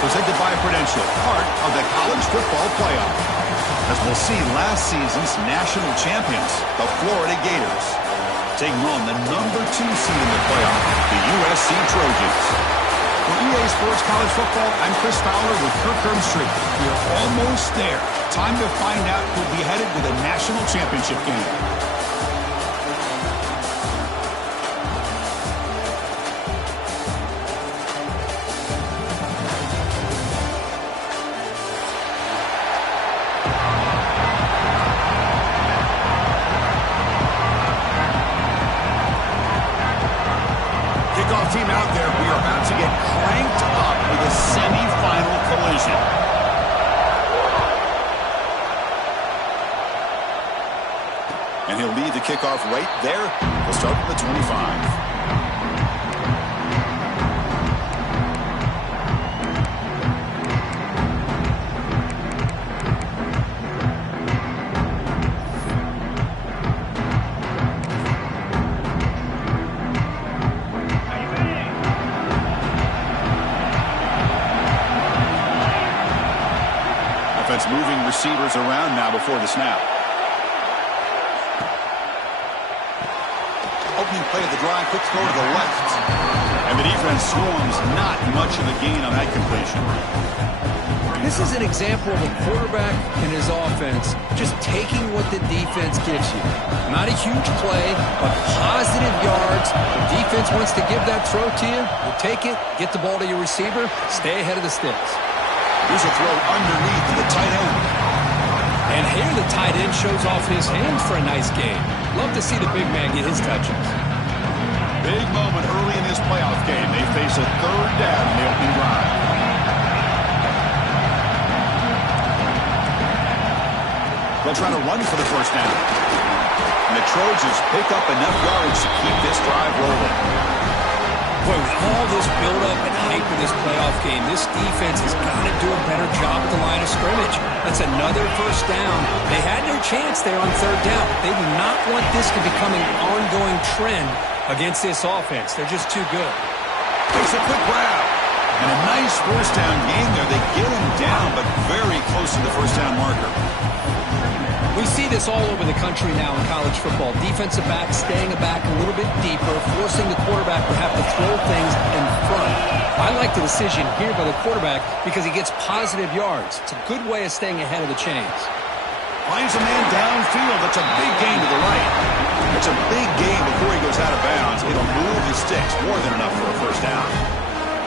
presented by Prudential, part of the college football playoff. As we'll see last season's national champions, the Florida Gators, taking on the #2 seed in the playoff, the USC Trojans. For EA Sports College Football, I'm Chris Fowler with Kirk Herbstreit. We're almost there. Time to find out who'll be headed to the national championship game. Team out there, we are about to get cranked up with a semi-final collision. And he'll lead the kickoff right there. We'll start at the 25. Moving receivers around now before the snap. Opening play of the drive, quick throw to the left. And the defense swarms, not much of a gain on that completion. This is an example of a quarterback and his offense just taking what the defense gives you. Not a huge play, but positive yards. The defense wants to give that throw to you. You take it, get the ball to your receiver, stay ahead of the sticks. Here's a throw underneath to the tight end. And here the tight end shows off his hands for a nice game. Love to see the big man get his touches. Big moment early in this playoff game. They face a third down in the opening drive. They'll try to run for the first down. And the Trojans pick up enough yards to keep this drive rolling. Boy, with all this build-up and hype in this playoff game, this defense has got to do a better job at the line of scrimmage. That's another first down. They had their chance there on third down. They do not want this to become an ongoing trend against this offense. They're just too good. Takes a quick grab. And a nice first down gain there. They get him down, but very close to the first down marker. We see this all over the country now in college football. Defensive backs staying back a little bit deeper, forcing the quarterback to have to throw things in front. I like the decision here by the quarterback because he gets positive yards. It's a good way of staying ahead of the chains. Finds a man downfield. That's a big gain to the right. It's a big gain before he goes out of bounds. It'll move the sticks. More than enough for a first down.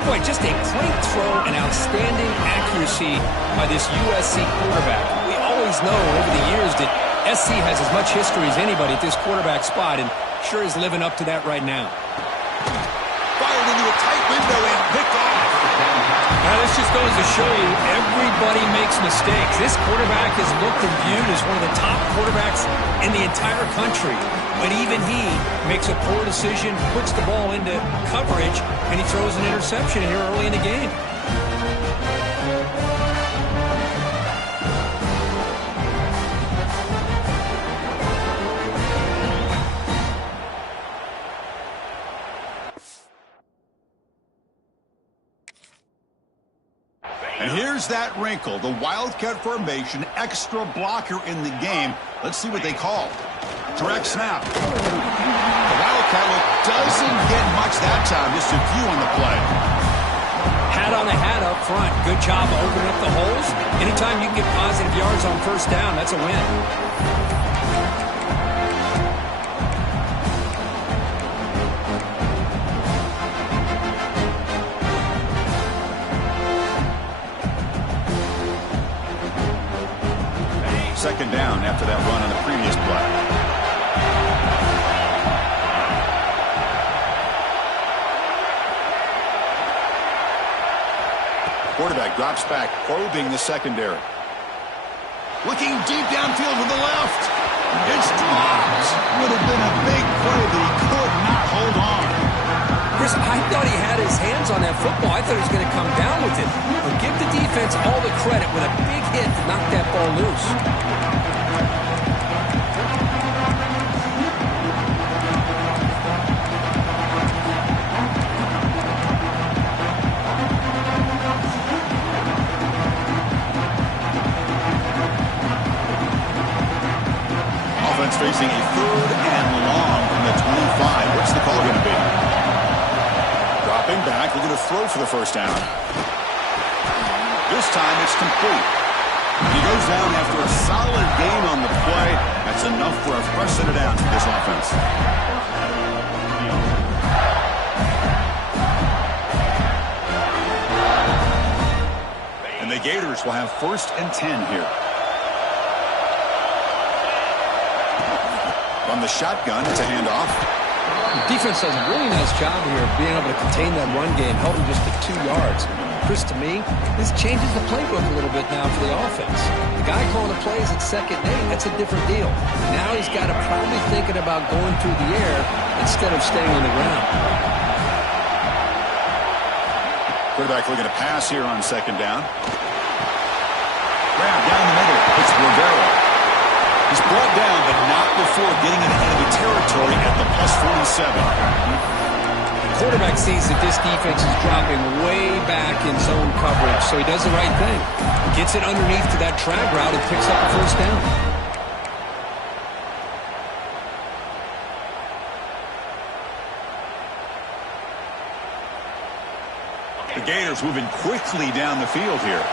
Boy, just a great throw and outstanding accuracy by this USC quarterback. We always know over the years that SC has as much history as anybody at this quarterback spot, and sure is living up to that right now. Fired into a tight window and picked off. Now, this just goes to show you everybody makes mistakes. This quarterback is looked and viewed as one of the top quarterbacks in the entire country. But even he makes a poor decision, puts the ball into coverage, and he throws an interception here early in the game. And here's that wrinkle, the Wildcat formation, extra blocker in the game. Let's see what they call. Direct snap. The Wildcat look doesn't get much that time, just a few on the play. Hat on a hat up front. Good job of opening up the holes. Anytime you can get positive yards on first down, that's a win. Second down after that run on the previous play. Quarterback drops back, probing the secondary. Looking deep downfield to the left. It's dropped. Would have been a big play, but he could not hold on. Chris, I thought he had his hands on that football. I thought he was going to come down with it. But give the defense all the credit with a big hit to knock that ball loose. throw for the first down. This time it's complete. He goes down after a solid gain on the play. That's enough for a first and a down for this offense. And the Gators will have 1st and 10 here. From the shotgun, it's a handoff. The defense does a really nice job here of being able to contain that run game, held him just to 2 yards. Chris, to me, this changes the playbook a little bit now for the offense. The guy calling the plays at 2nd and 8, that's a different deal. Now he's got to probably thinking about going through the air instead of staying on the ground. Quarterback looking to pass here on 2nd down. Grab down the middle. It's Rivera. He's brought down, but not before getting into enemy territory at the +47. The quarterback sees that this defense is dropping way back in zone coverage, so he does the right thing. Gets it underneath to that drag route and picks up a 1st down. The Gators moving quickly down the field here.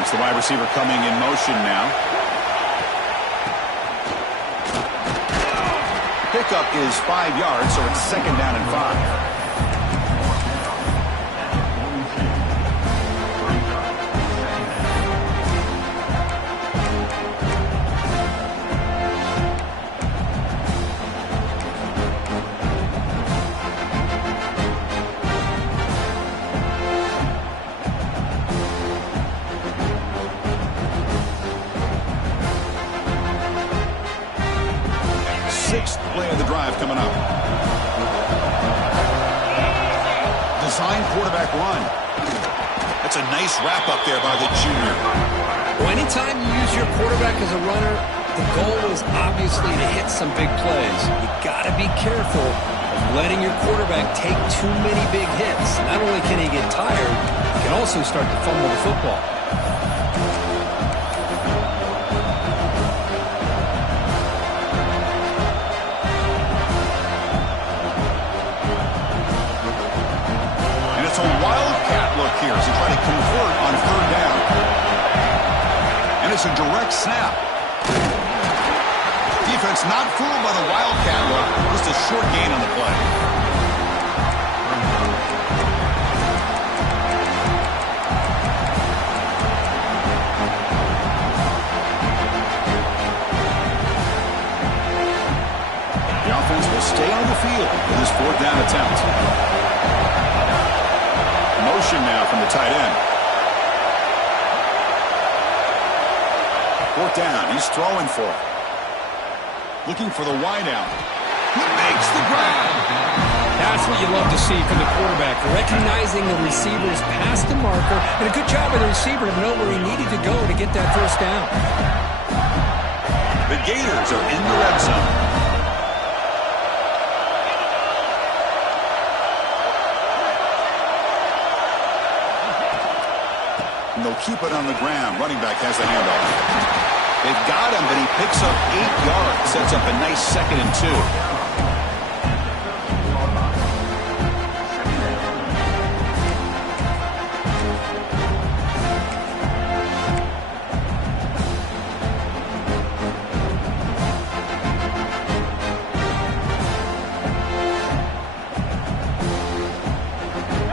It's the wide receiver coming in motion now. Pickup is 5 yards, so it's 2nd down and 5. 6th play of the drive coming up. Design quarterback run. That's a nice wrap up there by the junior. Well, anytime you use your quarterback as a runner, the goal is obviously to hit some big plays. You got to be careful of letting your quarterback take too many big hits. Not only can he get tired, he can also start to fumble the football. It's a wildcat look here as he tries to convert on 3rd down. And it's a direct snap. Defense not fooled by the wildcat look. Just a short gain on the play. The offense will stay on the field with this 4th down attempt. Motion now from the tight end. 4th down. He's throwing for it. Looking for the wideout. He makes the grab. That's what you love to see from the quarterback. Recognizing the receiver's past the marker. And a good job of the receiver to know where he needed to go to get that 1st down. The Gators are in the red zone. And they'll keep it on the ground. Running back has the handoff. They've got him, but he picks up 8 yards. Sets up a nice 2nd and 2.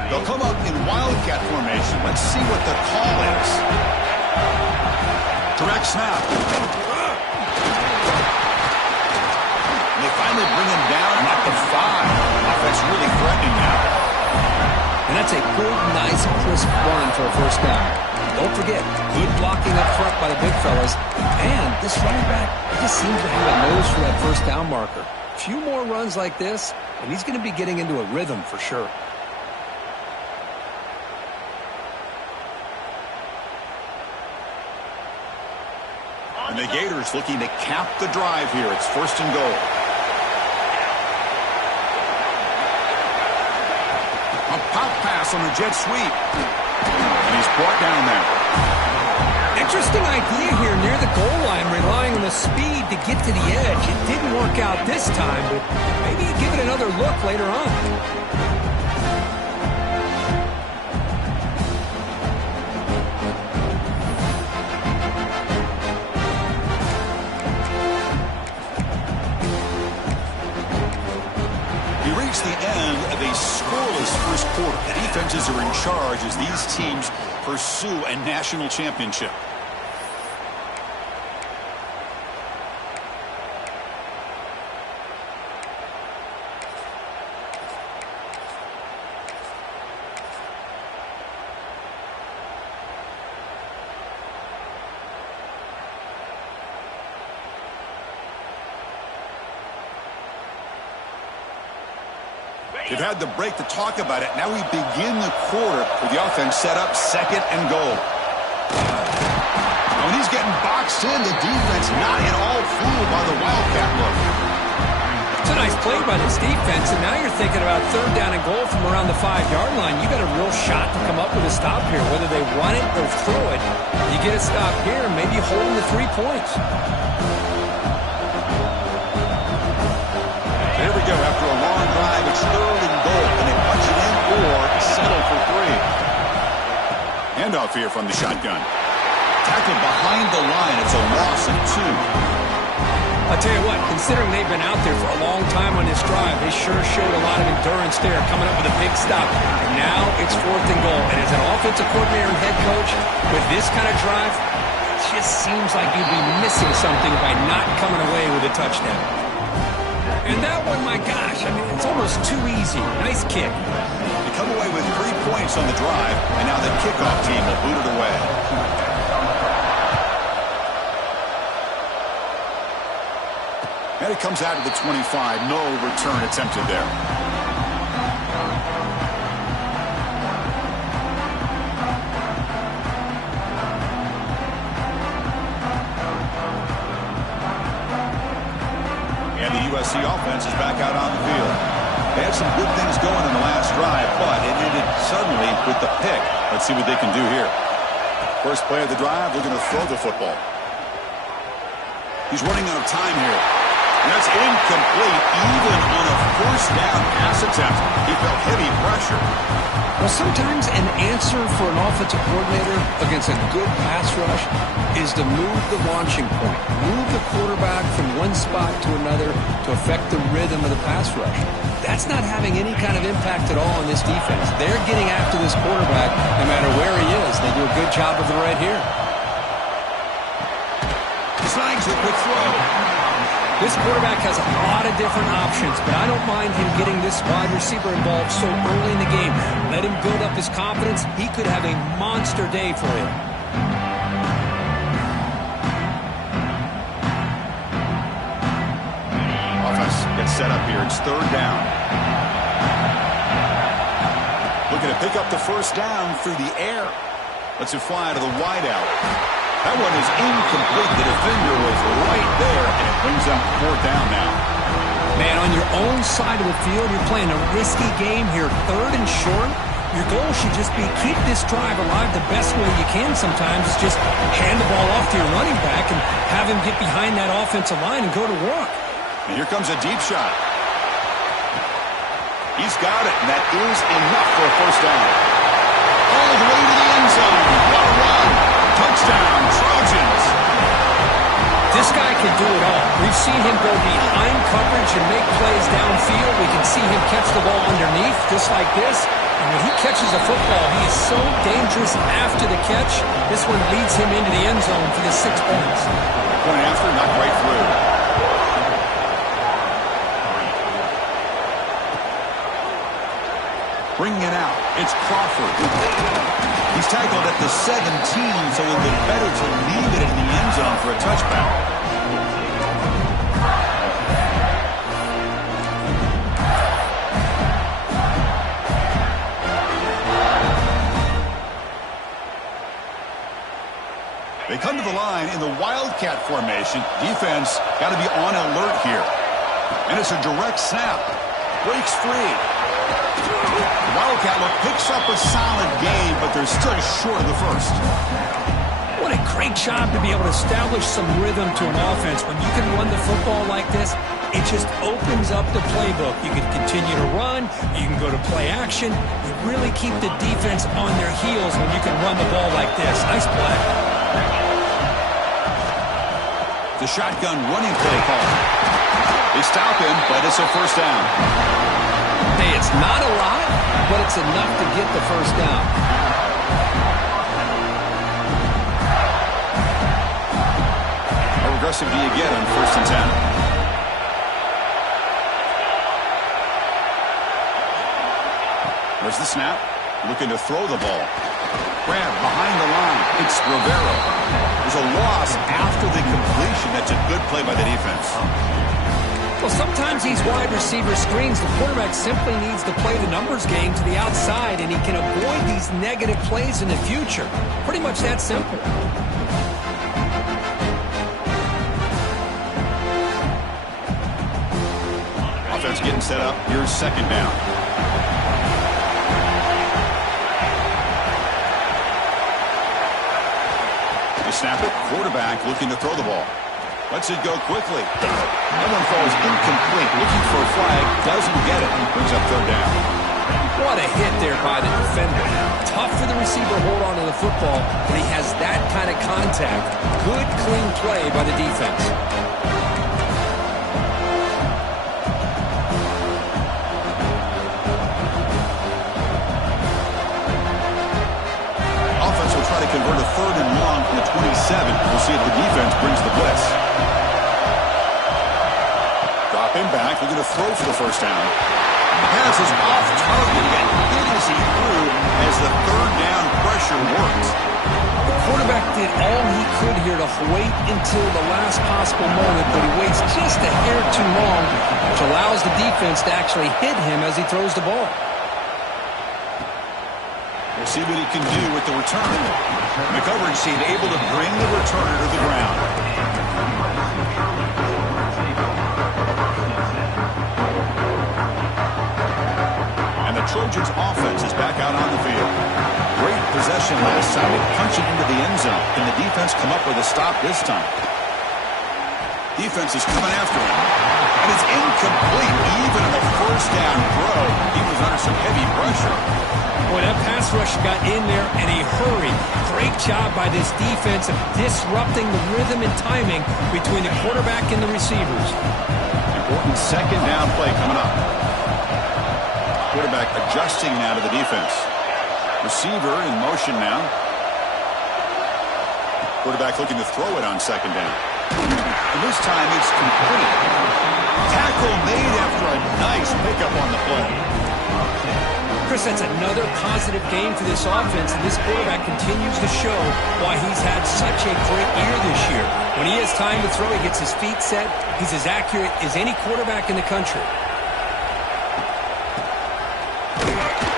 They'll come up in wildcat formation. Let's see what the call is. Direct snap. And they finally bring him down at the 5. Offense really threatening now. And that's a good, nice, crisp run for a 1st down. Don't forget, good blocking up front by the big fellas. And this running back, he just seems to have a nose for that 1st down marker. A few more runs like this, and he's going to be getting into a rhythm for sure. And the Gators looking to cap the drive here. It's 1st and goal. A pop pass on the jet sweep. And he's brought down there. Interesting idea here near the goal line, relying on the speed to get to the edge. It didn't work out this time, but maybe you give it another look later on. this first quarter. The defenses are in charge as these teams pursue a national championship. They've had the break to talk about it. Now we begin the quarter with the offense set up, second and goal. When he's getting boxed in, the defense not at all fooled by the Wildcat look. It's a nice play by this defense, and now you're thinking about third down and goal from around the 5-yard line. You got a real shot to come up with a stop here, whether they run it or throw it. You get a stop here, maybe hold them to 3 points. There we go. After a long drive, it's third and goal. And they punch it in or settle for 3. Handoff here from the shotgun. Tackled behind the line. It's a loss of 2. I'll tell you what, considering they've been out there for a long time on this drive, they sure showed a lot of endurance there, coming up with a big stop. And now it's fourth and goal. And as an offensive coordinator and head coach, with this kind of drive, it just seems like you'd be missing something by not coming away with a touchdown. And that one, my gosh, I mean, it's almost too easy. Nice kick. They come away with 3 points on the drive, and now the kickoff team will boot it away. And it comes out of the 25. No return attempted there. USC offense is back out on the field. They had some good things going in the last drive, but it ended suddenly with the pick. Let's see what they can do here. First play of the drive, they're going to throw the football. He's running out of time here. And that's incomplete, even on a first down pass attempt. He felt heavy pressure. Well, sometimes an answer for an offensive coordinator against a good pass rush is to move the launching point, move the quarterback from one spot to another to affect the rhythm of the pass rush. That's not having any kind of impact at all on this defense. They're getting after this quarterback no matter where he is. They do a good job of it right here. Slangs the quick throw. This quarterback has a lot of different options, but I don't mind him getting this wide receiver involved so early in the game. Let him build up his confidence. He could have a monster day for him. Offense gets set up here. It's third down. Looking to pick up the first down through the air. Lets it fly to the wideout. That one is incomplete. The defender was right there, and it brings up fourth down now. Man, on your own side of the field, you're playing a risky game here. Third and short. Your goal should just be keep this drive alive the best way you can sometimes. Is just hand the ball off to your running back and have him get behind that offensive line and go to work. And here comes a deep shot. He's got it, and that is enough for a first down. All the way to the end zone. What a run. Touchdown, Trojans. This guy can do it all. We've seen him go behind coverage and make plays downfield. We can see him catch the ball underneath just like this. And when he catches the football, he is so dangerous after the catch. This one leads him into the end zone for the 6 points. Point after, not right through. Bringing it out, it's Crawford. He's tackled at the 17, so it'll be better to leave it in the end zone for a touchback. They come to the line in the Wildcat formation. Defense got to be on alert here. And it's a direct snap. Breaks free. The Wildcat look picks up a solid game, but they're still short of the first. What a great job to be able to establish some rhythm to an offense. When you can run the football like this, it just opens up the playbook. You can continue to run. You can go to play action. You really keep the defense on their heels when you can run the ball like this. Nice play. The shotgun running play call. They stop him, but it's a first down. Hey, it's not a lot, but That's enough to get the first down. How aggressive do you get on 1st and 10? There's the snap. Looking to throw the ball. Grab behind the line. It's Rivera. There's a loss after the completion. That's a good play by the defense. Well, sometimes these wide receiver screens, the quarterback simply needs to play the numbers game to the outside, and he can avoid these negative plays in the future. Pretty much that simple. Offense getting set up. Here's 2nd down. They snap it. Quarterback looking to throw the ball. Lets it go quickly. That one falls incomplete. Looking for a flag. Doesn't get it. Brings up 3rd down. What a hit there by the defender. Tough for the receiver to hold on to the football, but he has that kind of contact. Good, clean play by the defense. Offense will try to convert a 3rd and long from the 27. We'll see if the defense brings the blitz. Drop him back. Looking to throw for the 1st down. The pass is off target and hit as he threw as the 3rd down pressure works. The quarterback did all he could here to wait until the last possible moment, but he waits just a hair too long, which allows the defense to actually hit him as he throws the ball. We'll see what he can do with the return. The coverage team able to bring the returner to the ground. And the Trojans' offense is back out on the field. Great possession last time. They punch it into the end zone. Can the defense come up with a stop this time? Defense is coming after him. And it's incomplete. Even in the 1st down throw, he was under some heavy pressure. Boy, that pass rush got in there in a hurry. Great job by this defense of disrupting the rhythm and timing between the quarterback and the receivers. Important 2nd down play coming up. Quarterback adjusting now to the defense. Receiver in motion now. Quarterback looking to throw it on 2nd down. And this time it's complete. Tackle made after a nice pickup on the play. Chris, that's another positive game for this offense, and this quarterback continues to show why he's had such a great year this year. When he has time to throw, he gets his feet set. He's as accurate as any quarterback in the country.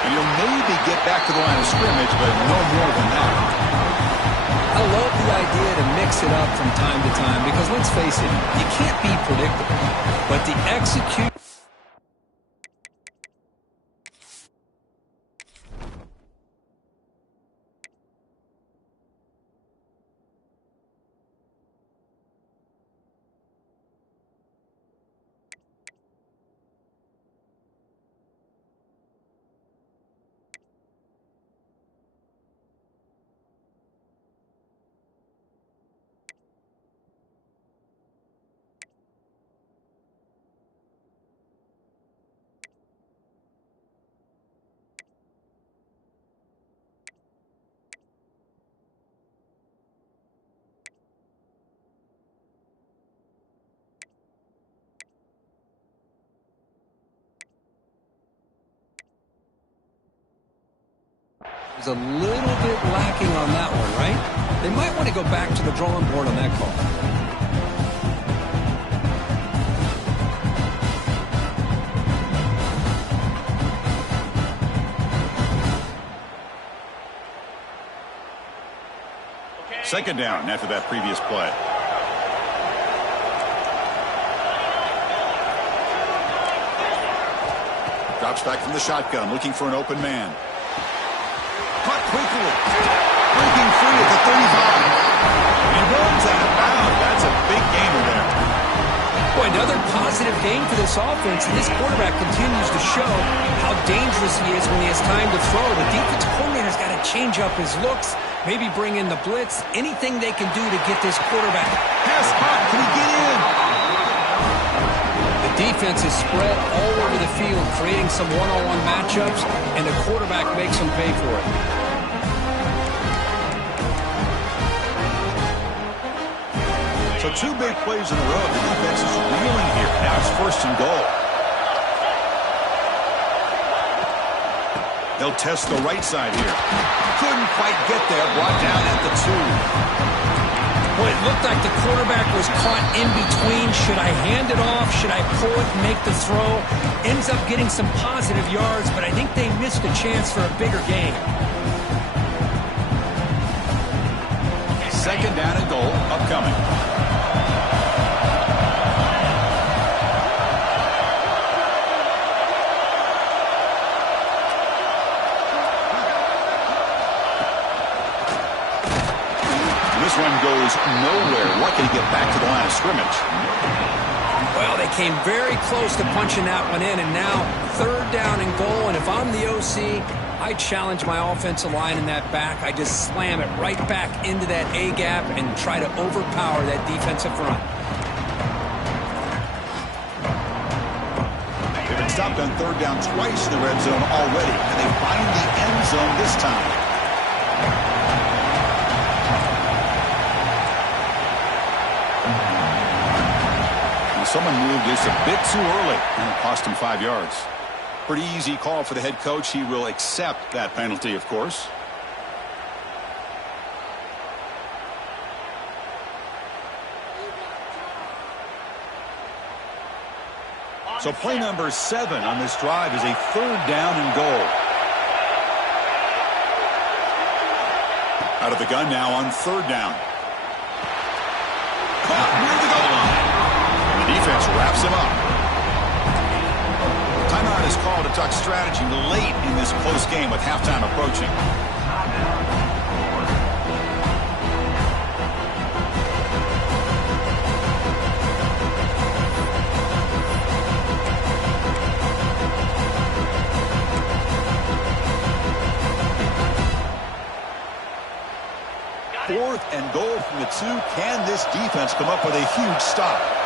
And you'll maybe get back to the line of scrimmage, but no more than that. I love the idea to mix it up from time to time because, let's face it, you can't be predictable. But the execution... is a little bit lacking on that one, right? They might want to go back to the drawing board on that call. Second down after that previous play. Drops back from the shotgun, looking for an open man. Caught quickly. Breaking free at the 35. He runs out of bounds. That's a big gainer there. Boy, another positive game for this offense, and this quarterback continues to show how dangerous he is when he has time to throw. The defensive coordinator's got to change up his looks, maybe bring in the blitz, anything they can do to get this quarterback. Pass caught. Can he get in? The defense is spread all over the field, creating some one-on-one matchups, and the quarterback makes them pay for it. So 2 big plays in a row. The defense is reeling here. Now it's 1st and goal. They'll test the right side here. Couldn't quite get there. Brought down at the 2. Well, it looked like the quarterback was caught in between. Should I hand it off? Should I pull it and make the throw? Ends up getting some positive yards, but I think they missed a chance for a bigger gain. 2nd down and goal upcoming. This one goes nowhere. Lucky to get back to the line of scrimmage. Well, they came very close to punching that one in, and now 3rd down and goal. And if I'm the OC, I challenge my offensive line in that back. I just slam it right back into that A-gap and try to overpower that defensive front. They've been stopped on 3rd down twice in the red zone already, and they find the end zone this time. Someone moved just a bit too early, and it cost him 5 yards. Pretty easy call for the head coach. He will accept that penalty, of course. So play number 7 on this drive is a 3rd down and goal. Out of the gun now on 3rd down. Caught near the goal line. Defense wraps him up. Timeout is called to talk strategy late in this close game with halftime approaching. Fourth and goal from the 2. Can this defense come up with a huge stop?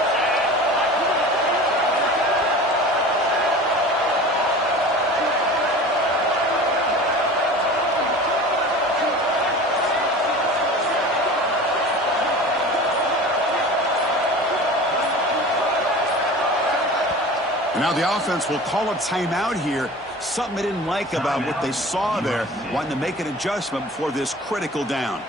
Now the offense will call a timeout here. Something they didn't like about what they saw there. Wanting to make an adjustment before this critical down.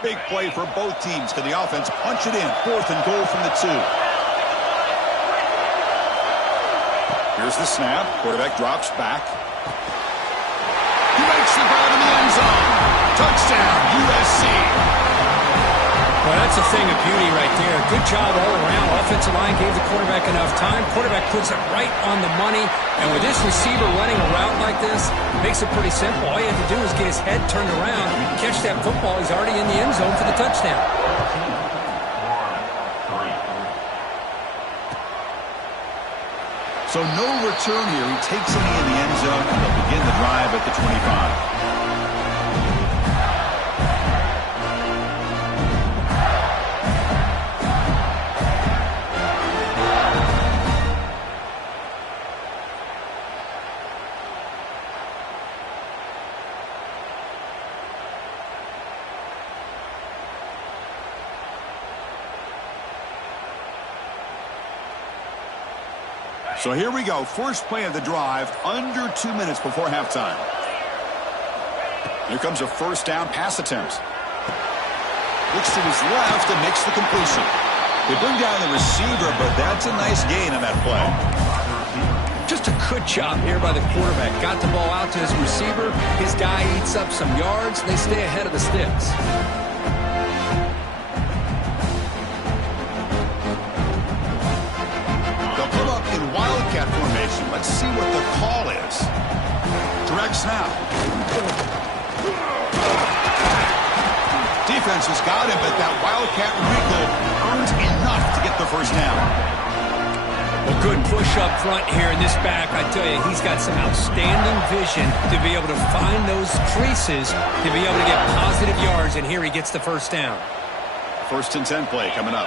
Big play for both teams. Can the offense punch it in? 4th and goal from the 2. Here's the snap. Quarterback drops back. He makes the grab in the end zone. Touchdown, USC. Well, that's a thing of beauty right there. Good job all around. Offensive line gave the quarterback enough time. Quarterback puts it right on the money. And with this receiver running a route like this, it makes it pretty simple. All you have to do is get his head turned around, catch that football. He's already in the end zone for the touchdown. So no return here. He takes it in the end zone, and they'll begin the drive at the 25. So here we go. First play of the drive, under 2 minutes before halftime. Here comes a 1st down pass attempt. Looks to his left and makes the completion. They bring down the receiver, but that's a nice gain on that play. Just a good job here by the quarterback. Got the ball out to his receiver. His guy eats up some yards, and they stay ahead of the sticks. Wildcat formation. Let's see what the call is. Direct snap. Defense has got him, but that Wildcat wriggle earns enough to get the 1st down. Well, good push up front here in this back. I tell you, he's got some outstanding vision to be able to find those creases, to be able to get positive yards, and here he gets the first down. 1st and 10 play coming up.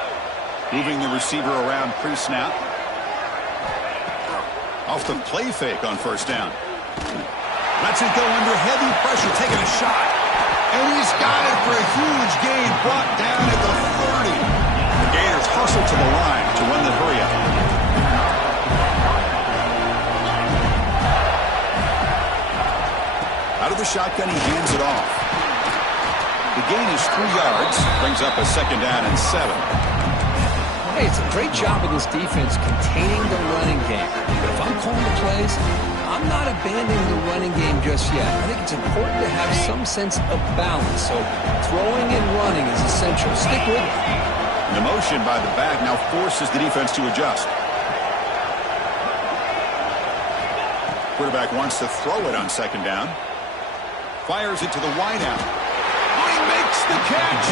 Moving the receiver around pre-snap. Off the play fake on 1st down. Lets it go under heavy pressure, taking a shot. And he's got it for a huge gain, brought down at the 30. The Gators hustle to the line to run the hurry up. Out of the shotgun, he hands it off. The gain is 3 yards, brings up a 2nd down and 7. Hey, it's a great job of this defense containing the running game. But if I'm calling the plays, I'm not abandoning the running game just yet. I think it's important to have some sense of balance. So throwing and running is essential. Stick with it. The motion by the back now forces the defense to adjust. Quarterback wants to throw it on 2nd down. Fires it to the wideout. Oh, he makes the catch.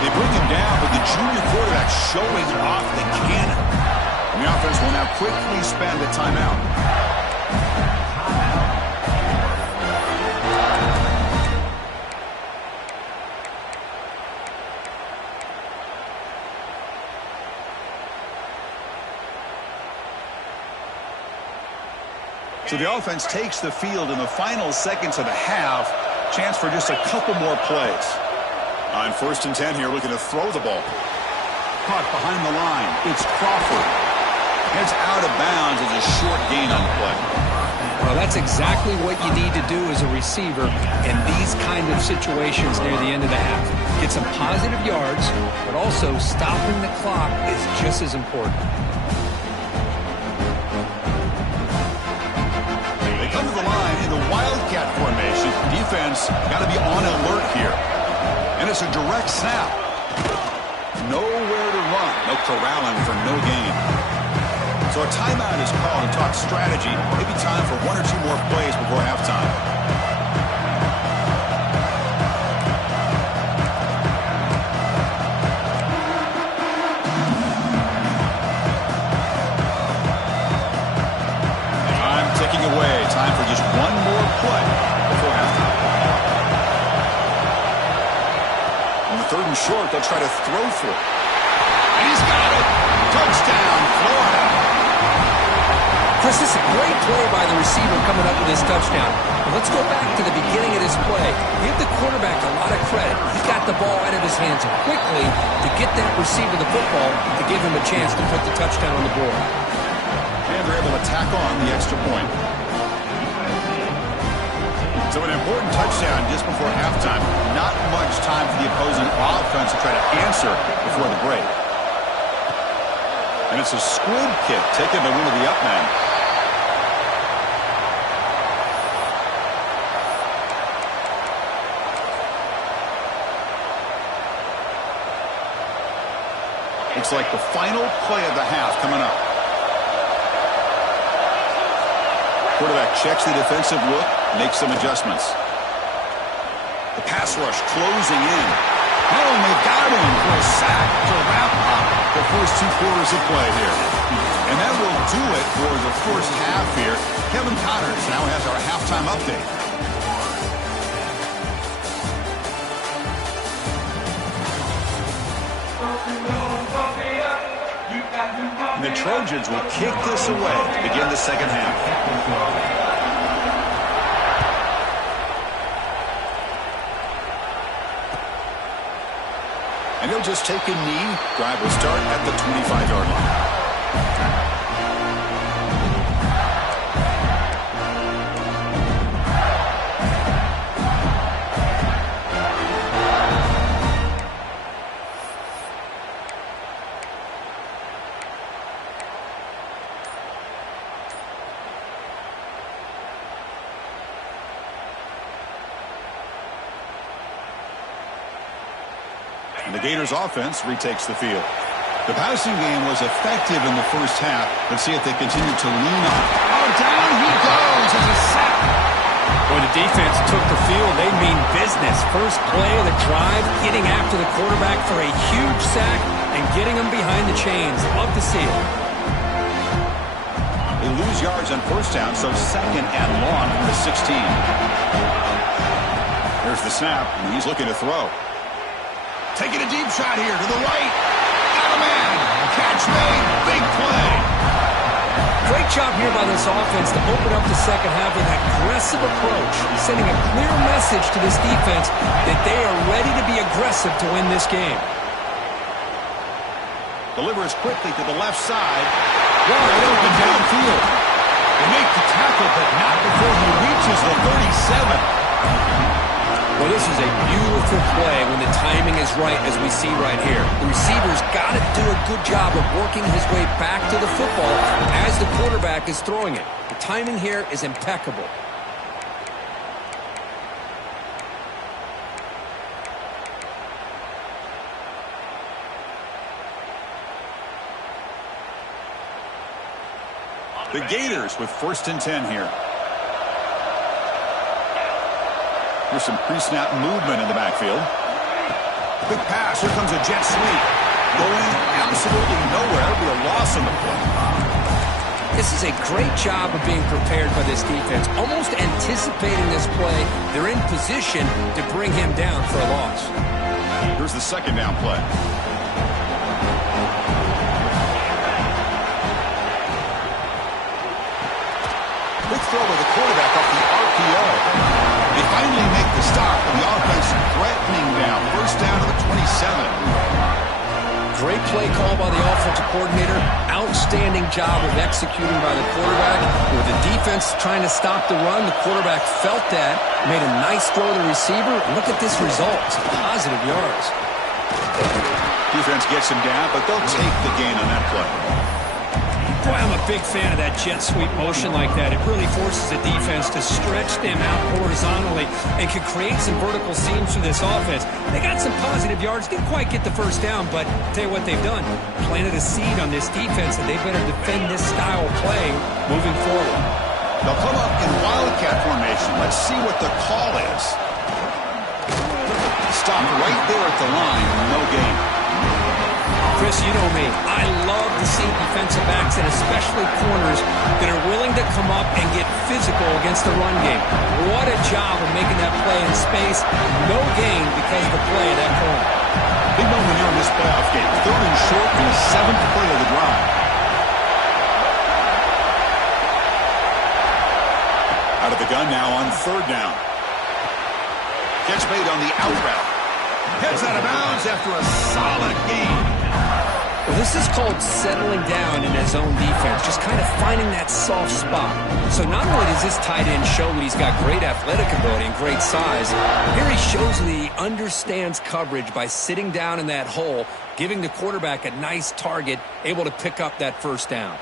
They bring him down, but the junior quarterback showing off the cannon. And the offense will now quickly spend a timeout. So the offense takes the field in the final seconds of the half. Chance for just a couple more plays. On 1st and 10 here, looking to throw the ball. Caught behind the line. It's Crawford. Heads out of bounds as a short gain on the play. Well, that's exactly what you need to do as a receiver in these kind of situations near the end of the half. Get some positive yards, but also stopping the clock is just as important. Come to the line in the Wildcat formation. Defense got to be on alert here. And it's a direct snap. Nowhere to run. No corralling for no gain. So a timeout is called to talk strategy. Maybe time for 1 or 2 more plays before halftime. Away. Time for just 1 more play before halftime. On the 3rd and short, they'll try to throw for it. And he's got it. Touchdown, Florida. Chris, this is a great play by the receiver coming up with this touchdown. But let's go back to the beginning of this play. Give the quarterback a lot of credit. He got the ball out of his hands quickly to get that receiver the football to give him a chance to put the touchdown on the board. And they're able to tack on the extra point. So an important touchdown just before halftime. Not much time for the opposing offense to try to answer before the break. And it's a squib kick taken by one of the up men. Looks like the final play of the half coming up. Quarterback checks the defensive look, makes some adjustments. The pass rush closing in. Oh, and they got him for a sack to wrap up the first 2 quarters of play here. And that will do it for the first half here. Kevin Connors now has our halftime update. And the Trojans will kick this away to begin the second half. And he'll just take a knee. Drive will start at the 25-yard line. And the Gators offense retakes the field. The passing game was effective in the first half. Let's see if they continue to lean on. Oh, down he goes. It's a sack. When the defense took the field, they mean business. First play of the drive, getting after the quarterback for a huge sack and getting him behind the chains. Love to see it. They lose yards on first down, so second and long from the 16. Here's the snap, and he's looking to throw. Taking a deep shot here to the right. Got a man. Catch made. Big play. Great job here by this offense to open up the second half with an aggressive approach, sending a clear message to this defense that they are ready to be aggressive to win this game. Delivers quickly to the left side. Wide open downfield. They make the tackle, but not before he reaches the 37. Well, this is a beautiful play when the timing is right, as we see right here. The receiver's got to do a good job of working his way back to the football as the quarterback is throwing it. The timing here is impeccable. The Gators with 1st and 10 here. There's some pre-snap movement in the backfield. Quick pass. Here comes a jet sweep. Going absolutely nowhere. Be a loss on the play. This is a great job of being prepared by this defense. Almost anticipating this play. They're in position to bring him down for a loss. Here's the second down play. Quick throw by the quarterback off the RPO. They finally make the stop, and the offense threatening down. First down to the 27. Great play call by the offensive coordinator. Outstanding job of executing by the quarterback. With the defense trying to stop the run, the quarterback felt that, made a nice throw to the receiver. Look at this result. It's positive yards. Defense gets him down, but they'll take the gain on that play. Boy, I'm a big fan of that jet sweep motion like that. It really forces the defense to stretch them out horizontally and can create some vertical seams for this offense. They got some positive yards, didn't quite get the first down, but I'll tell you what they've done. Planted a seed on this defense, and they better defend this style of play moving forward. They'll come up in wildcat formation. Let's see what the call is. Stop right there at the line, no gain. Chris, you know me. I love to see defensive backs and especially corners that are willing to come up and get physical against the run game. What a job of making that play in space. No gain because of the play of that corner. Big moment here in this playoff game. 3rd and short and the 7th play of the drive. Out of the gun now on 3rd down. Catch made on the out route. Heads out of bounds after a solid gain. Well, this is called settling down in his own defense, just kind of finding that soft spot. So not only does this tight end show that he's got great athletic ability and great size, here he shows that he understands coverage by sitting down in that hole, giving the quarterback a nice target, able to pick up that first down.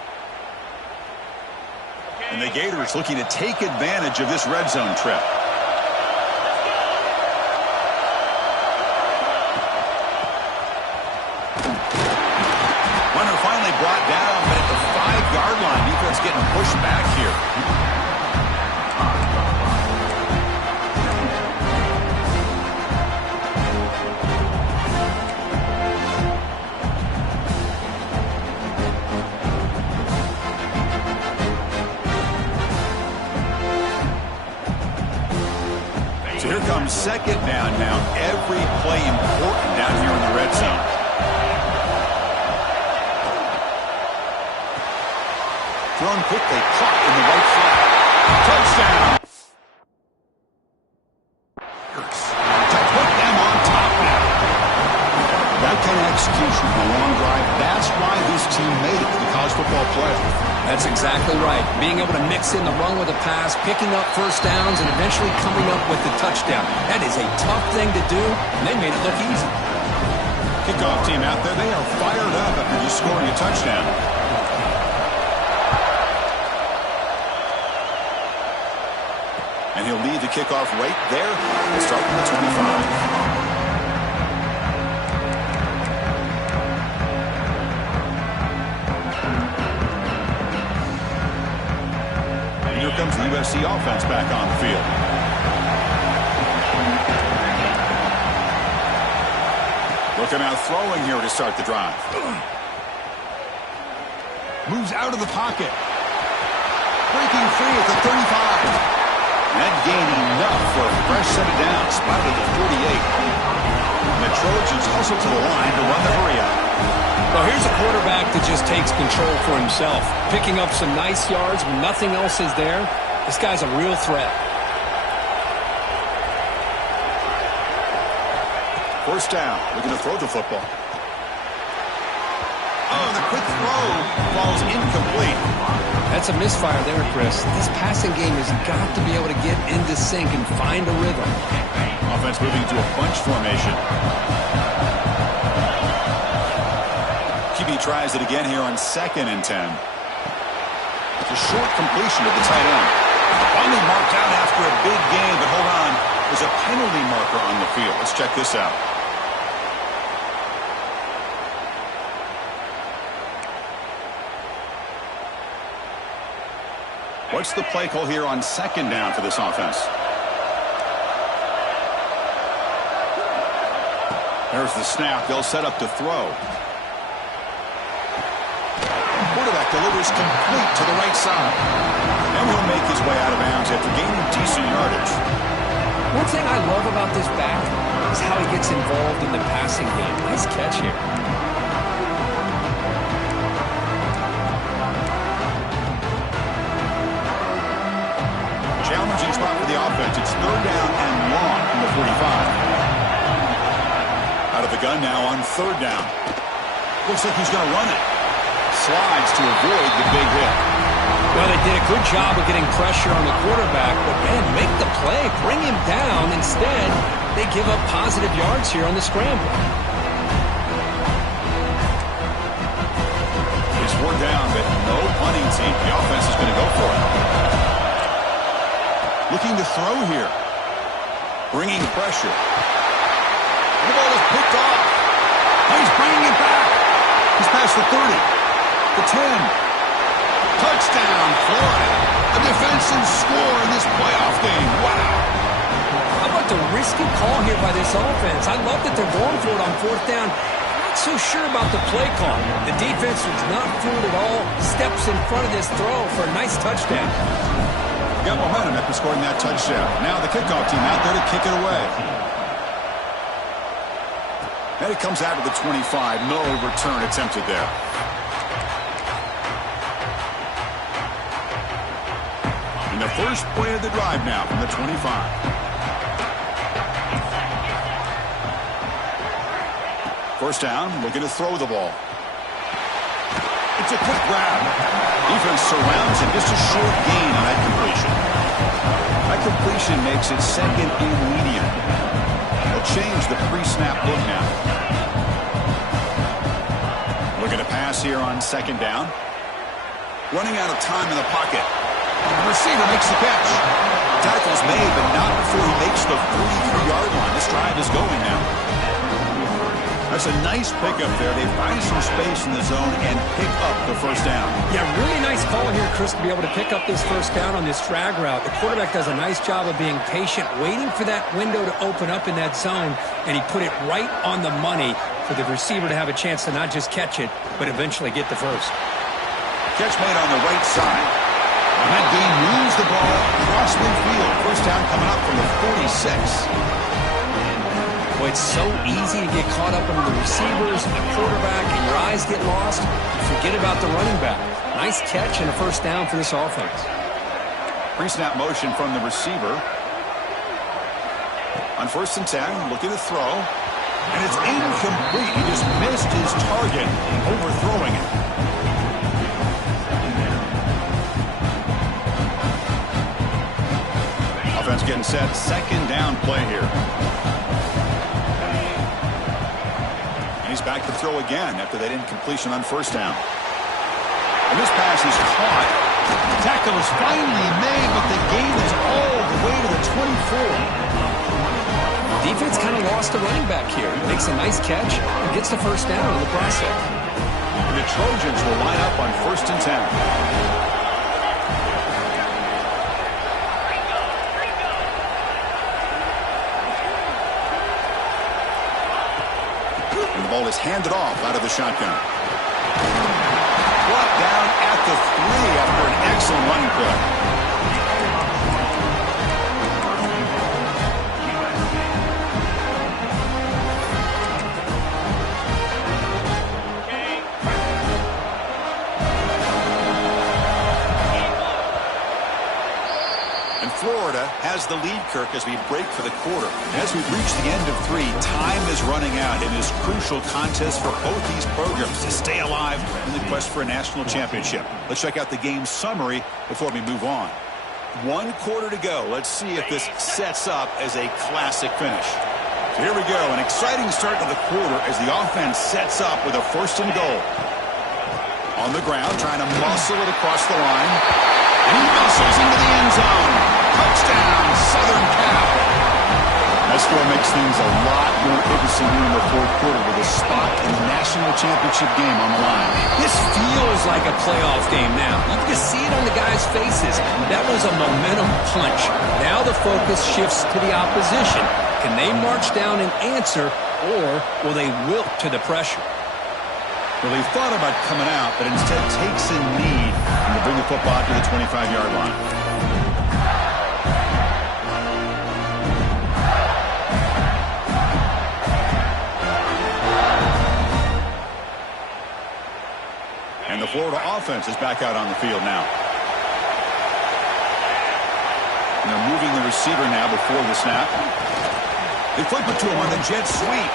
And the Gators looking to take advantage of this red zone trip. Brought down, but at the 5-yard line, defense getting pushed back here. So here comes 2nd down now. Every play important down here in the red zone. Thrown quickly, caught in the right flat. Touchdown! To put them on top now. That kind of execution on a long drive, that's why this team made it to the college football playoff. That's exactly right. Being able to mix in the run with the pass, picking up first downs, and eventually coming up with the touchdown. That is a tough thing to do, and they made it look easy. Kickoff team out there, they are fired up after just scoring a touchdown. And he'll lead the kickoff right there. We'll start from the 25. And here comes the USC offense back on the field. Looking out throwing here to start the drive. Moves out of the pocket. breaking free at the 35. That gained enough for a fresh set of downs. Spotted at the 48. And the Trojans hustle to the line to run the hurry out. Well, here's a quarterback that just takes control for himself. Picking up some nice yards when nothing else is there. This guy's a real threat. First down. Looking to throw the football. Oh, the quick throw falls incomplete. That's a misfire there, Chris. This passing game has got to be able to get into sync and find a rhythm. Offense moving to a bunch formation. QB tries it again here on 2nd and 10. It's a short completion to the tight end. Finally marked out after a big gain, but hold on. There's a penalty marker on the field. Let's check this out. What's the play call here on 2nd down for this offense? There's the snap. They'll set up to throw. Quarterback delivers complete to the right side. And he'll make his way out of bounds after gaining decent yardage. One thing I love about this back is how he gets involved in the passing game. Nice catch here. Challenging spot for the offense. It's 3rd down and long from the 45. Out of the gun now on 3rd down. Looks like he's going to run it. Slides to avoid the big hit. Well, they did a good job of getting pressure on the quarterback, but man, make the play, bring him down. Instead, they give up positive yards here on the scramble. It's 4th down, but no punting team. The offense is going to go for it. Looking to throw here. Bringing pressure. The ball is picked off. He's bringing it back. He's past the 30. The 10. Touchdown, Florida. A defensive score in this playoff game. Wow. How about the risky call here by this offense? I love that they're going for it on 4th down. Not so sure about the play call. The defense was not fooled at all. Steps in front of this throw for a nice touchdown. Got momentum after scoring that touchdown. Now the kickoff team out there to kick it away. And it comes out of the 25. No return attempted there. And the first play of the drive now from the 25. First down, looking to throw the ball. It's a quick grab. Defense surrounds him. Just a short gain on that completion. That completion makes it 2nd and medium. They'll change the pre-snap look now. Looking to pass here on 2nd down. Running out of time in the pocket. The receiver makes the catch. Tackle's made, but not before he makes the 43-yard line. This drive is going now. That's a nice pickup there. They find some space in the zone and pick up the first down. Yeah, really nice call here, Chris, to be able to pick up this first down on this drag route. The quarterback does a nice job of being patient, waiting for that window to open up in that zone, and he put it right on the money for the receiver to have a chance to not just catch it, but eventually get the first. Catch made on the right side. And that game moves the ball across midfield. First down coming up from the 46. Boy, it's so easy to get caught up under the receivers and the quarterback, and your eyes get lost. You forget about the running back. Nice catch and a first down for this offense. Pre-snap motion from the receiver. On 1st and 10, looking to throw. And it's incomplete. He just missed his target, overthrowing it. Offense getting set. 2nd down play here. He's back to throw again after that incompletion on 1st down. And this pass is caught. The tackle is finally made, but the gain is all the way to the 24. Defense kind of lost a running back here. Makes a nice catch and gets the first down in the process. And the Trojans will line up on 1st and 10. Ball is handed off out of the shotgun. Brought down at the 3 after an excellent running play. Florida has the lead, Kirk, as we break for the quarter. As we reach the end of 3, time is running out in this crucial contest for both these programs to stay alive in the quest for a national championship. Let's check out the game summary before we move on. 1 quarter to go. Let's see if this sets up as a classic finish. So here we go. An exciting start to the quarter as the offense sets up with a 1st and goal. On the ground, trying to muscle it across the line. And he muscles into the end zone. Touchdown, Southern Cal. That score makes things a lot more interesting here in the 4th quarter with a spot in the national championship game on the line. This feels like a playoff game now. You can see it on the guys' faces. That was a momentum punch. Now the focus shifts to the opposition. Can they march down and answer, or will they wilt to the pressure? Well, he thought about coming out, but instead takes a knee and to bring the football to the 25-yard line. And the Florida offense is back out on the field now. And they're moving the receiver now before the snap. They flip it to him on the jet sweep.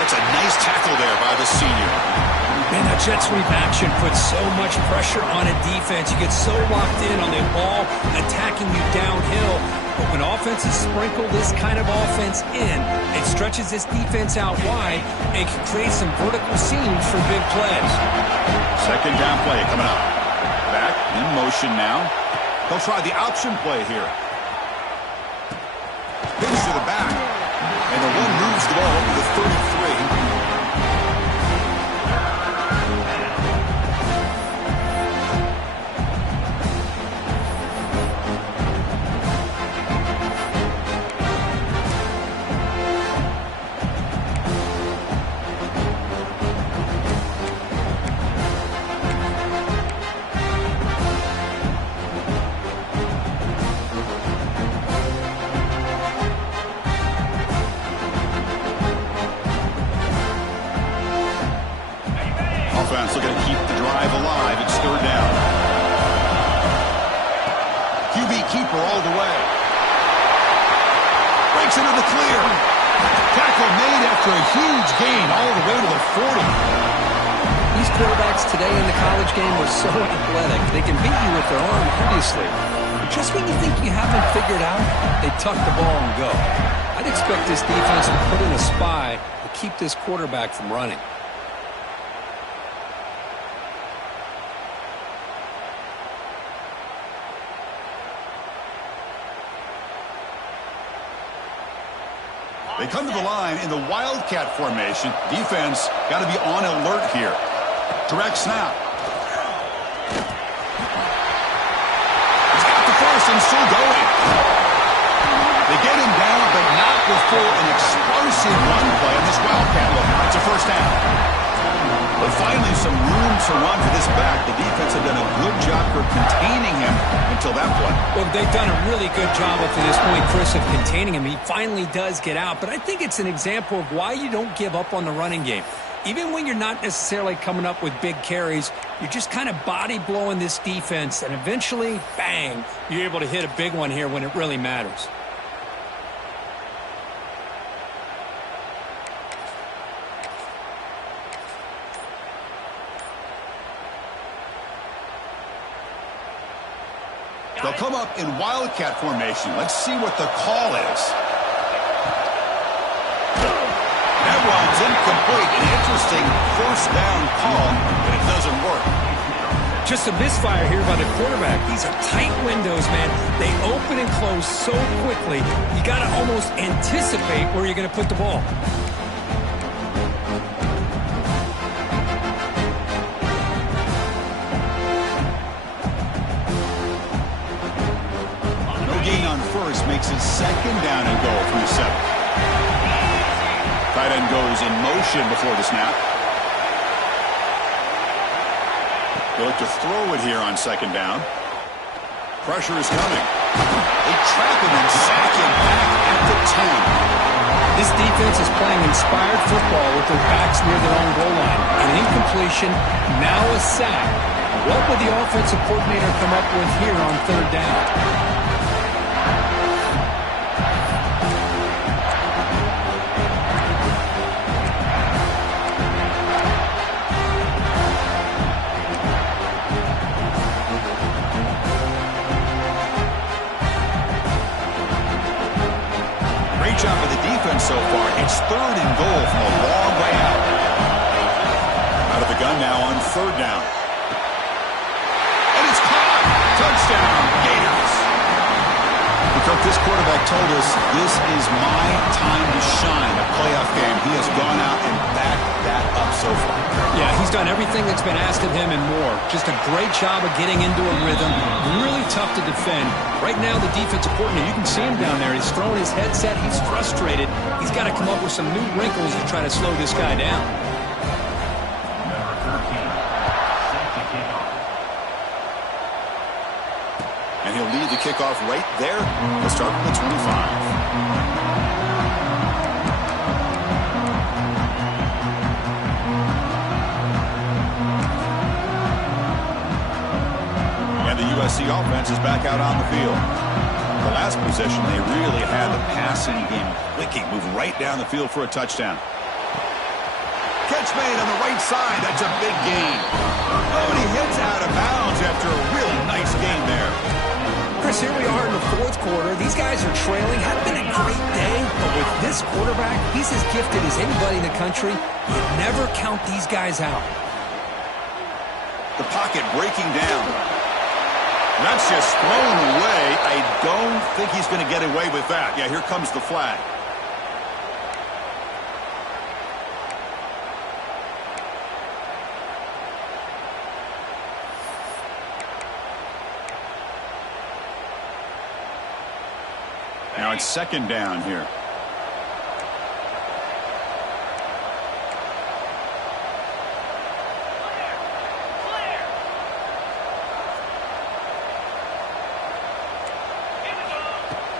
That's a nice tackle there by the senior. Man, that jet sweep action puts so much pressure on a defense. You get so locked in on the ball attacking you downhill. But when offenses sprinkle this kind of offense in, it stretches this defense out wide and can create some vertical seams for big plays. 2nd down play coming up. Back in motion now. They'll try the option play here. Pitch to the back. And the one moves the ball over the 33. Looking to keep the drive alive. It's 3rd down. QB keeper all the way. Breaks into the clear. Tackle made after a huge gain all the way to the 40. These quarterbacks today in the college game are so athletic. They can beat you with their arm, obviously. But just when you think you have them figured out, they tuck the ball and go. I'd expect this defense to put in a spy to keep this quarterback from running. They come to the line in the Wildcat formation. Defense got to be on alert here. Direct snap. He's got the 1st and still going. They get him down, but not before an explosive run play on this Wildcat look. It's a 1st down. But finally some room to run for this back. The defense had done a good job for containing him until that play. Well, they've done a really good job up to this point, Chris, of containing him. He finally does get out. But I think it's an example of why you don't give up on the running game. Even when you're not necessarily coming up with big carries, you're just kind of body blowing this defense. And eventually, bang, you're able to hit a big one here when it really matters. They'll come up in Wildcat formation. Let's see what the call is. That one's incomplete. An interesting 1st down call, but it doesn't work. Just a misfire here by the quarterback. These are tight windows, man. They open and close so quickly, you got to almost anticipate where you're going to put the ball. Gain on 1st makes it 2nd down and goal from the 7. Tight end goes in motion before the snap. They look to throw it here on 2nd down. Pressure is coming. They trap him and sack him back at the 10. This defense is playing inspired football with their backs near their own goal line. An incompletion, now a sack. What would the offensive coordinator come up with here on third down? Great job by the defense so far. It's 3rd and goal from a long way out. Out of the gun now on 3rd down. And it's caught. Touchdown, Gators. Coach, this quarterback told us this is my time to shine, a playoff game. He has gone out and backed that up so far. Yeah, he's done everything that's been asked of him and more. Just a great job of getting into a rhythm. Really tough to defend. Right now, the defensive coordinator, you can see him down there. He's throwing his headset. He's frustrated. He's got to come up with some new wrinkles to try to slow this guy down. And he'll lead the kickoff right there. He'll start from the 25. USC offense is back out on the field. The last possession, they really had the passing game clicking, move right down the field for a touchdown. Catch made on the right side. That's a big gain. Oh, and he hits out of bounds after a really nice gain there. Chris, here we are in the 4th quarter. These guys are trailing. Hadn't been a great day, but with this quarterback, he's as gifted as anybody in the country. You never count these guys out. The pocket breaking down. That's just thrown away. I don't think he's going to get away with that. Yeah, here comes the flag. Now it's 2nd down here.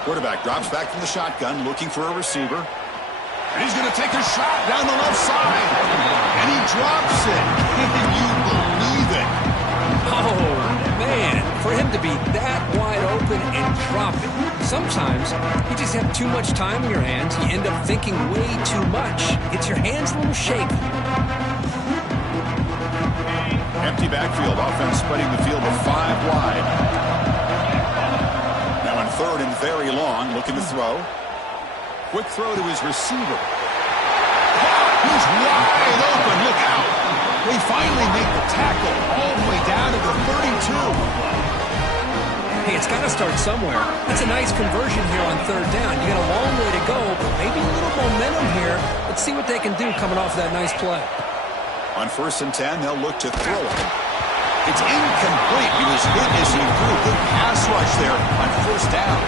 Quarterback drops back from the shotgun, looking for a receiver. And he's going to take a shot down the left side. And he drops it. Can you believe it? Oh, man. For him to be that wide open and drop it. Sometimes you just have too much time in your hands. You end up thinking way too much. Gets your hands a little shaky. Empty backfield. Offense spreading the field with 5 wide. 3rd and very long, looking to throw. Quick throw to his receiver. He's wide open. Look out. They finally make the tackle all the way down to the 32. Hey, it's got to start somewhere. That's a nice conversion here on 3rd down. You got a long way to go, but maybe a little momentum here. Let's see what they can do coming off that nice play. On 1st and 10, they'll look to throw it. It's incomplete. He was hit as he threw. Good pass rush there on 1st down.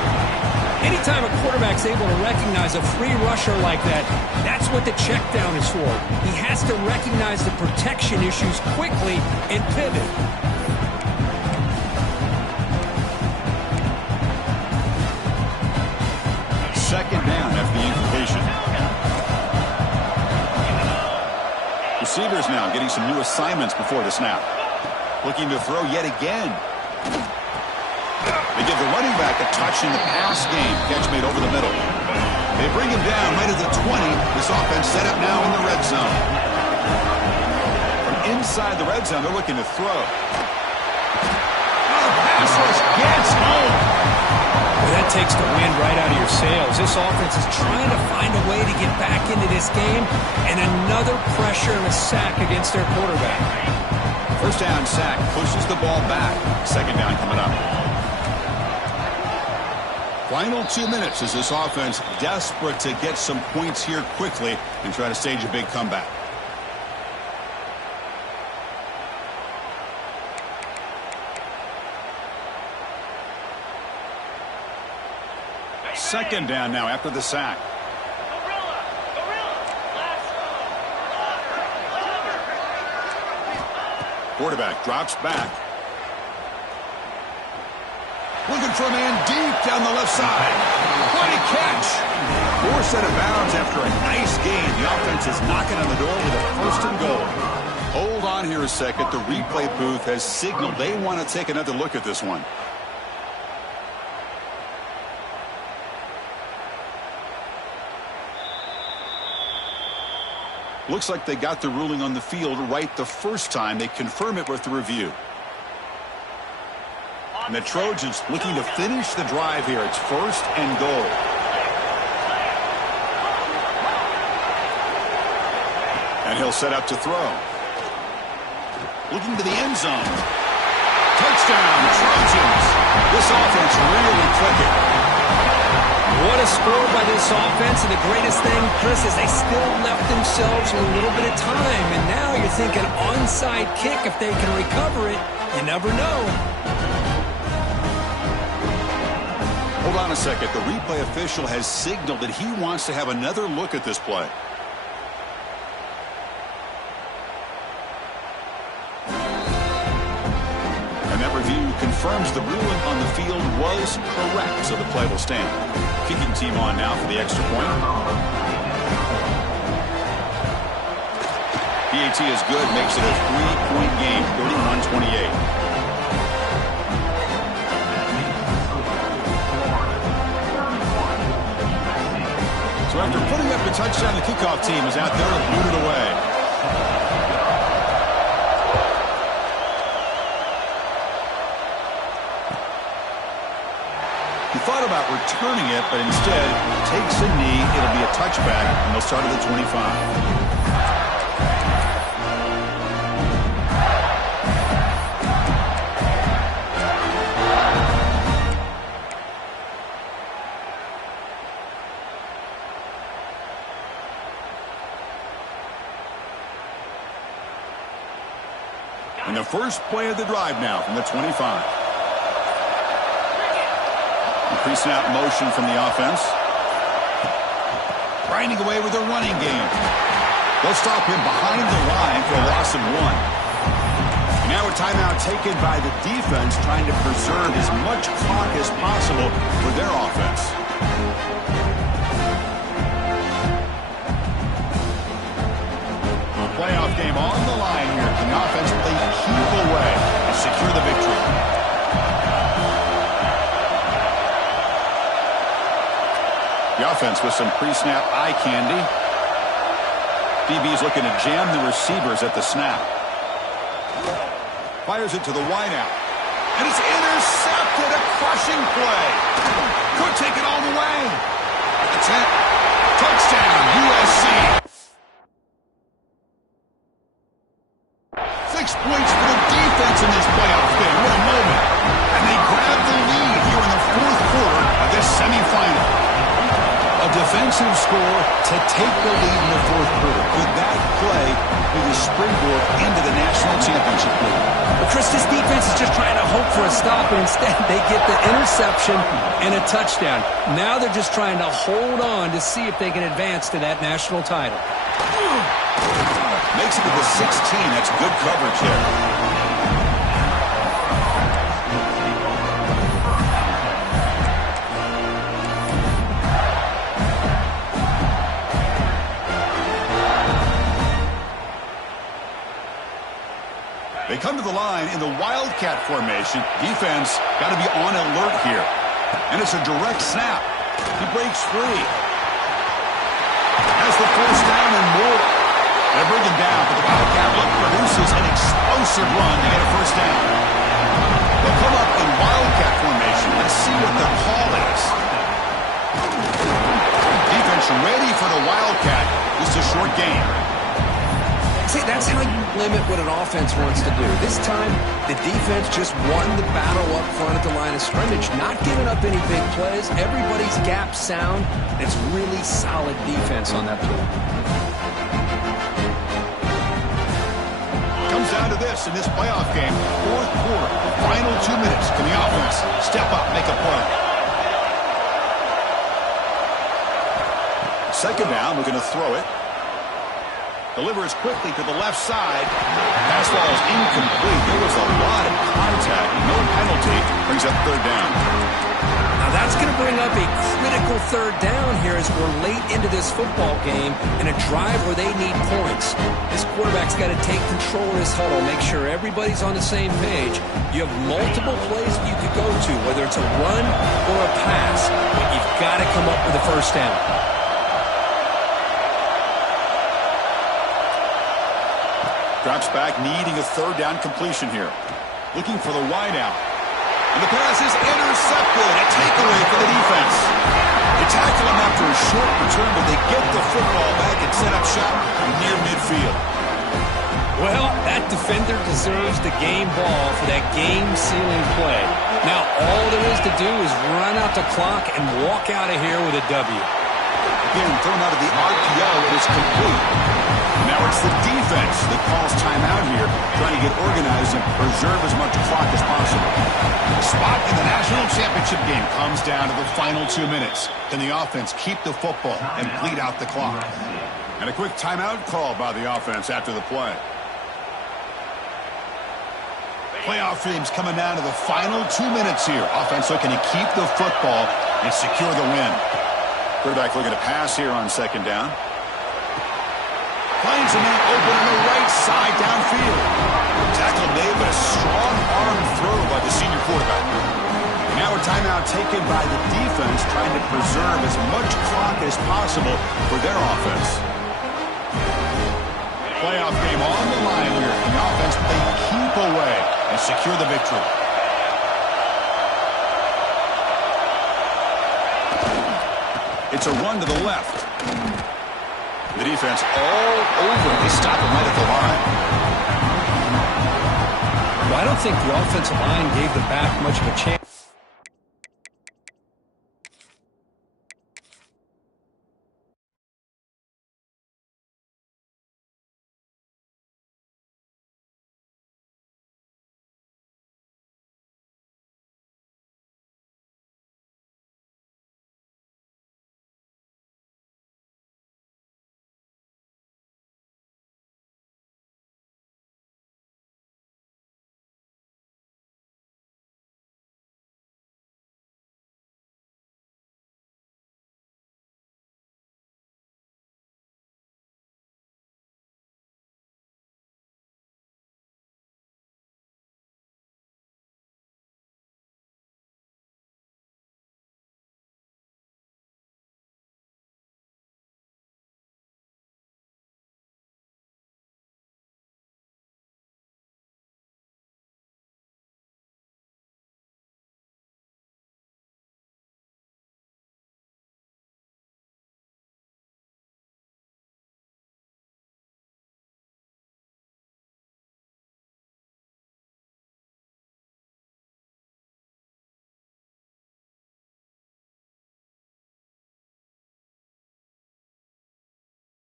Anytime a quarterback's able to recognize a free rusher like that, that's what the check down is for. He has to recognize the protection issues quickly and pivot. Second down after the incompletion. Receivers now getting some new assignments before the snap. Looking to throw yet again. They give the running back a touch in the pass game. Catch made over the middle. They bring him down right at the 20. This offense set up now in the red zone. From inside the red zone, they're looking to throw. Oh, the pass rush gets home. Well, that takes the wind right out of your sails. This offense is trying to find a way to get back into this game, and another pressure and a sack against their quarterback. 1st down sack pushes the ball back. 2nd down coming up. Final 2 minutes as this offense desperate to get some points here quickly and try to stage a big comeback. Second down now after the sack. Quarterback drops back. for a man deep down the left side. What a catch. Forced out of bounds after a nice gain. The offense is knocking on the door with a first and goal. Hold on here a second. The replay booth has signaled they want to take another look at this one. Looks like they got the ruling on the field right the first time. They confirm it with the review. And the Trojans looking to finish the drive here. It's first and goal. And he'll set up to throw. Looking to the end zone. Touchdown, Trojans. This offense really clicking. What a score by this offense, and the greatest thing, Chris, is they still left themselves a little bit of time, and now you're thinking onside kick if they can recover it. You never know. Hold on a second. The replay official has signaled that he wants to have another look at this play. And that review confirms the ruling on the field was correct, so the play will stand. Kicking team on now for the extra point. PAT is good, makes it a 3-point game, 31-28. So after putting up a touchdown, the kickoff team is out there to boot it away. He thought about returning it, but instead takes a knee. It'll be a touchback, and they'll start at the 25. And the first play of the drive now from the 25. Pre-snap motion from the offense. Grinding away with a running game. They'll stop him behind the line for a loss of 1. And now a timeout taken by the defense, trying to preserve as much clock as possible for their offense. A playoff game on the line here. Can the offense play keep away and secure the victory? The offense with some pre-snap eye candy. DB's looking to jam the receivers at the snap. Fires it to the wideout. And it's intercepted. A crushing play. Could take it all the way. At the 10. Touchdown, USC. 6 points for the defense in this playoff game. What a moment. And they grab the lead here in the fourth quarter of this semifinal. A defensive score to take the lead in the fourth quarter. Could that play be the springboard into the national championship game? But Chris, this defense is just trying to hope for a stop, and instead they get the interception and a touchdown. Now they're just trying to hold on to see if they can advance to that national title. Makes it to the 16. That's good coverage there. They come to the line in the Wildcat formation. Defense got to be on alert here. And it's a direct snap. He breaks free. Has the first down and more. They bring him down, but the Wildcat look produces an explosive run to get a first down. They'll come up in Wildcat formation. Let's see what the call is. Defense ready for the Wildcat. This is a short game. See, that's how you limit what an offense wants to do. This time, the defense just won the battle up front at the line of scrimmage, not giving up any big plays. Everybody's gap sound. It's really solid defense on that play. Comes down to this in this playoff game. Fourth quarter, final 2 minutes. Can the offense step up, make a play? Second down, we're going to throw it. Delivers quickly to the left side. Pass ball is incomplete. There was a lot of contact. No penalty. Brings up third down. Now that's going to bring up a critical third down here as we're late into this football game in a drive where they need points. This quarterback's got to take control of this huddle, make sure everybody's on the same page. You have multiple plays that you could go to, whether it's a run or a pass, but you've got to come up with a first down. Drops back, needing a third down completion here. Looking for the wide out. And the pass is intercepted. A takeaway for the defense. They tackle him after a short return, but they get the football back and set up shop near midfield. Well, that defender deserves the game ball for that game-sealing play. Now, all there is to do is run out the clock and walk out of here with a W. Again, thrown out of the RPO, it is complete. Now it's the defense that calls timeout here, trying to get organized and preserve as much clock as possible. The spot in the national championship game comes down to the final 2 minutes. Can the offense keep the football and bleed out the clock? And a quick timeout call by the offense after the play. Playoff dreams coming down to the final 2 minutes here. Offense looking to keep the football and secure the win. Quarterback looking to pass here on second down. Finds a man open on the right side downfield. Tackle made, but a strong arm throw by the senior quarterback. Now a timeout taken by the defense, trying to preserve as much clock as possible for their offense. Playoff game on the line here. The offense, they keep away and secure the victory. It's a run to the left. The defense all over. They stop him right at the line. Well, I don't think the offensive line gave the back much of a chance.